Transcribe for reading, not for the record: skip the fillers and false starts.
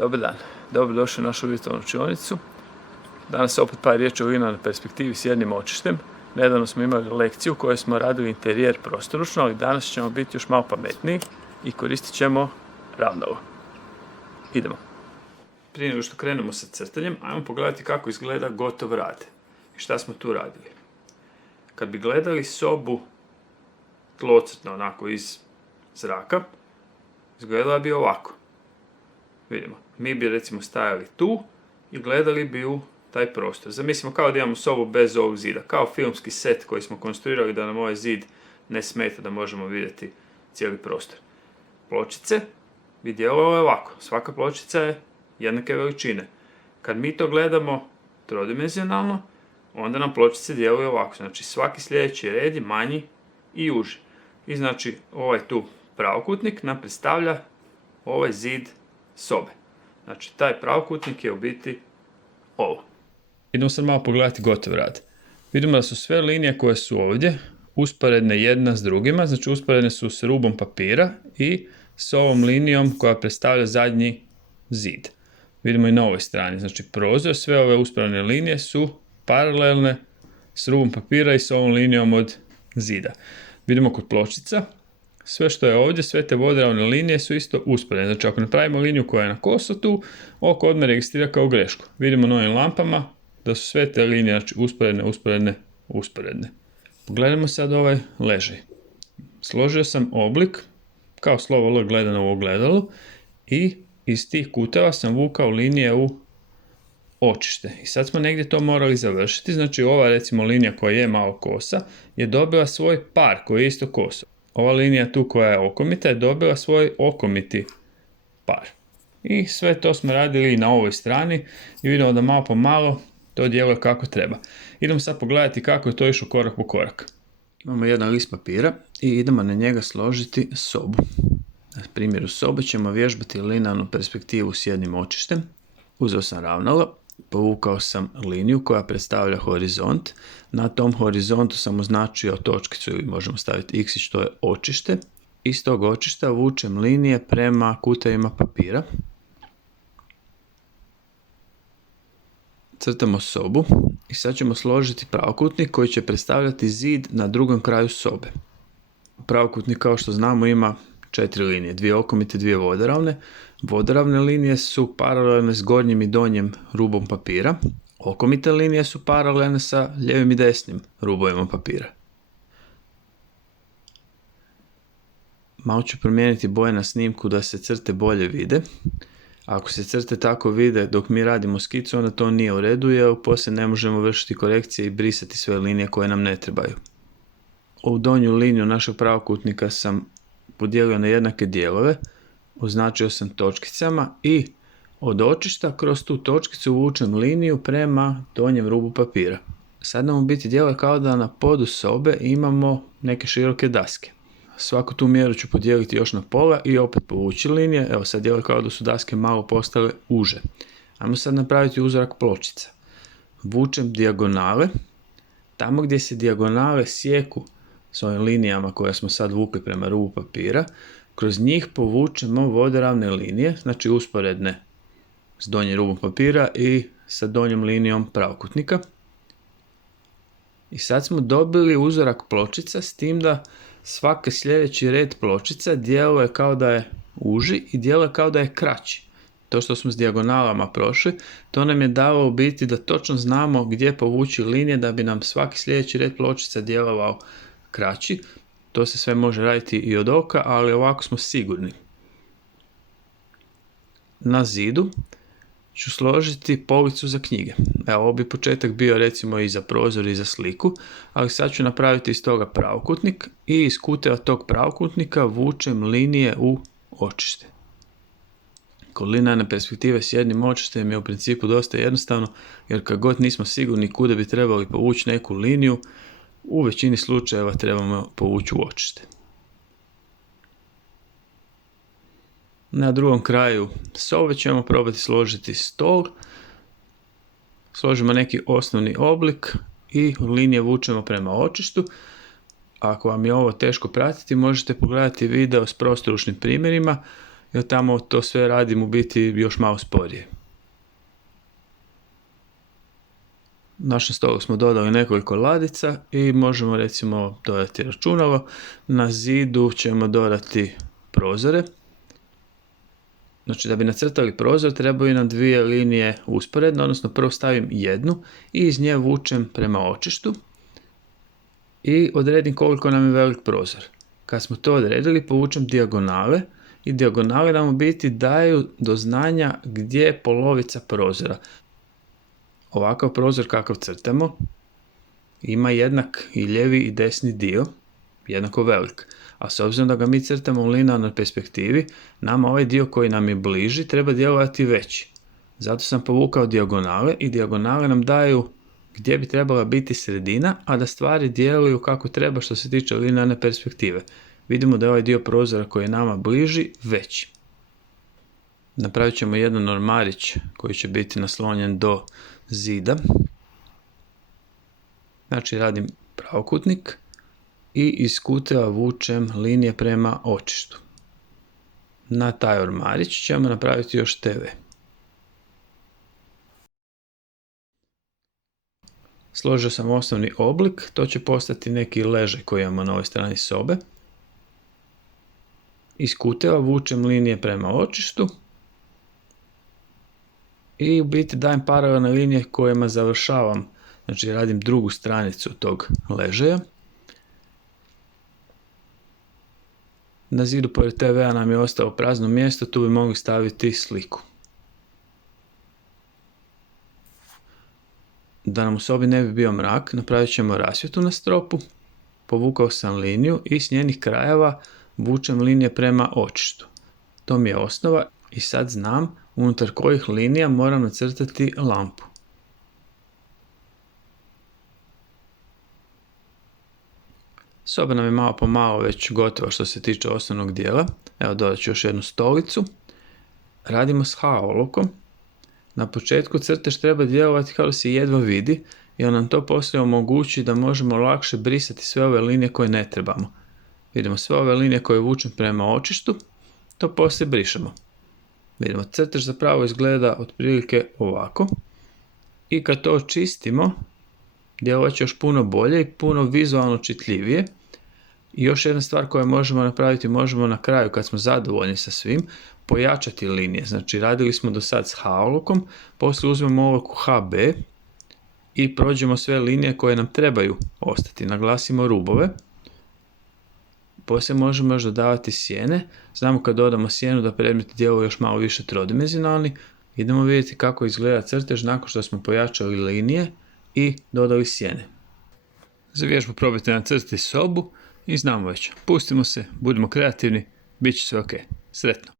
Dobar dan, dobrodošli u našu virtualnu učionicu. Danas opet par riječi o linearnoj perspektivi s jednim očištem. Nedavno smo imali lekciju u kojoj smo radili interijer prostoručno, ali danas ćemo biti još malo pametniji i koristit ćemo ravnalo. Idemo. Prije nego što krenemo sa crtanjem, ajmo pogledati kako izgleda gotov rad i šta smo tu radili. Kad bi gledali sobu tlocrtno onako iz zraka, izgledala bi ovako. Vidimo, mi bi recimo stajali tu i gledali bi u taj prostor. Zamislimo kao da imamo sobu bez ovog zida, kao filmski set koji smo konstruirali da nam ovaj zid ne smeta, da možemo vidjeti cijeli prostor. Pločice bi djelovale ovako, svaka pločica je jednake veličine. Kad mi to gledamo trodimenzionalno, onda nam pločice djeluju ovako, znači svaki sljedeći red je manji i uži. I znači ovaj tu pravokutnik nam predstavlja ovaj zid sobe. Znači taj pravokutnik je u biti ovo. Idemo sad malo pogledati gotov rad. Vidimo da su sve linije koje su ovdje usporedne jedna s drugima, znači usporedne su s rubom papira i s ovom linijom koja predstavlja zadnji zid. Vidimo i na ovoj strani, znači prozor, sve ove usporedne linije su paralelne s rubom papira i s ovom linijom od zida. Vidimo kod pločica, sve što je ovdje, sve te vodoravne linije su isto usporedne. Znači ako napravimo liniju koja je na koso tu, oko odmah registrira kao grešku. Vidimo na ovim lampama da su sve te linije, znači usporedne. Pogledajmo sad ovaj ležaj. Složio sam oblik, kao slovo L gledano u ogledalu, i iz tih kuteva sam vukao linije u očište. I sad smo negdje to morali završiti, znači ova recimo linija koja je malo kosa je dobila svoj par koji je isto koso. Ova linija tu koja je okomita je dobila svoj okomiti par. I sve to smo radili i na ovoj strani i vidimo da malo po malo to djeluje kako treba. Idemo sad pogledati kako je to išlo korak po korak. Imamo jedan list papira i idemo na njega složiti sobu. Na primjeru sobe ćemo vježbati linearnu perspektivu s jednim očištem. Uzeo sam ravnalo, povukao sam liniju koja predstavlja horizont. Na tom horizontu sam označio točkicu ili možemo staviti x, što je očište. Iz tog očišta vučem linije prema kutevima papira. Crtamo sobu i sad ćemo složiti pravokutnik koji će predstavljati zid na drugom kraju sobe. Pravokutnik, kao što znamo, ima 4 linije, 2 okomite, 2 vodoravne. Vodoravne linije su paralelne s gornjim i donjim rubom papira. Okomite linije su paralelne sa lijevim i desnim rubovima papira. Malo ću promijeniti boje na snimku da se crte bolje vide. Ako se crte tako vide dok mi radimo skicu, onda to nije u redu, jer poslije ne možemo vršiti korekcije i brisati sve linije koje nam ne trebaju. Ovu donju liniju našeg pravokutnika sam podijelio na jednake dijelove, označio sam točkicama i od očišta kroz tu točkicu vučem liniju prema donjem rubu papira. Sad nam u biti djeluje kao da na podu sobe imamo neke široke daske. Svaku tu mjeru ću podijeliti još na pola i opet povući linije. Evo sad djeluje kao da su daske malo postale uže. Ajmo sad napraviti uzorak pločica. Vučem dijagonale. Tamo gdje se dijagonale sjeku s ovim linijama koje smo sad vukli prema rubu papira, kroz njih povučemo vodoravne linije, znači usporedne s donjim rubom papira i sa donjom linijom pravokutnika. I sad smo dobili uzorak pločica, s tim da svaki sljedeći red pločica djeluje kao da je uži i djeluje kao da je kraći. To što smo s dijagonalama prošli, to nam je dalo u biti da točno znamo gdje povući linije da bi nam svaki sljedeći red pločica djelovao kraći. To se sve može raditi i od oka, ali ovako smo sigurni. Na zidu ću složiti policu za knjige. Evo, ovo bi početak bio recimo i za prozor i za sliku, ali sad ću napraviti iz toga pravokutnik i iz kuteva tog pravokutnika vučem linije u očište. Kod linearne perspektive s jednim očištem je u principu dosta jednostavno, jer kad god nismo sigurni kuda bi trebali povući neku liniju, u većini slučajeva trebamo povući u očište. Na drugom kraju sobe ćemo probati složiti stol. Složimo neki osnovni oblik i linije vučemo prema očištu. Ako vam je ovo teško pratiti, možete pogledati video s prostoručnim primjerima jer tamo to sve radim u biti još malo sporije. Našem stolu smo dodali nekoliko ladica i možemo recimo dodati računalo. Na zidu ćemo dodati prozore. Znači da bi nacrtali prozor trebaju nam dvije linije usporedno, odnosno prvo stavim jednu i iz nje vučem prema očištu i odredim koliko nam je velik prozor. Kad smo to odredili povučem dijagonale i dijagonale nam u biti daju do znanja gdje je polovica prozora. Ovakav prozor kakav crtamo ima jednak i lijevi i desni dio, jednako velik. A s obzirom da ga mi crtamo u linearnoj perspektivi, nama ovaj dio koji nam je bliži treba djelovati veći. Zato sam povukao dijagonale i dijagonale nam daju gdje bi trebala biti sredina, a da stvari djeluju kako treba što se tiče linearne perspektive. Vidimo da je ovaj dio prozora koji je nama bliži veći. Napravit ćemo jedan ormarić koji će biti naslonjen do zida. Znači radim pravokutnik i iz kuteva vučem linije prema očištu. Na taj ormarić ćemo napraviti još TV. Složio sam osnovni oblik, to će postati neki ležaj koji imamo na ovoj strani sobe. Iz kuteva vučem linije prema očištu i u biti dajem paralelne linije kojima završavam, znači radim drugu stranicu tog ležaja. Na zidu pored TV-a nam je ostalo prazno mjesto, tu bi mogli staviti sliku. Da nam u sobi ne bi bio mrak, napravit ćemo rasvjetu na stropu. Povukao sam liniju i s njenih krajeva vučem linije prema očištu. To mi je osnova i sad znam unutar kojih linija moram nacrtati lampu. Soba nam je malo po malo već gotova što se tiče osnovnog dijela. Evo dodat ću još jednu stolicu. Radimo s H-olovkom. Na početku crtež treba djelovati kao da se jedva vidi, jer nam to poslije omogući da možemo lakše brisati sve ove linije koje ne trebamo. Vidimo sve ove linije koje vučem prema očištu, to poslije brišemo. Vidimo, crtež zapravo izgleda otprilike ovako. I kad to očistimo, djelovat će još puno bolje i puno vizualno čitljivije. I još jedna stvar koju možemo napraviti, možemo na kraju kad smo zadovoljni sa svim, pojačati linije. Znači radili smo do sad s H-olovkom, poslije uzmemo olovku HB i prođemo sve linije koje nam trebaju ostati. Naglasimo rubove. Poslije možemo još dodavati sjene. Znamo kad dodamo sjenu da predmet djeluje još malo više trodimenzionalni. Idemo vidjeti kako izgleda crtež nakon što smo pojačali linije i dodali sjene. Za vježbu probajte nacrtati sobu i znamo već. Pustimo se, budimo kreativni, bit će sve ok. Sretno!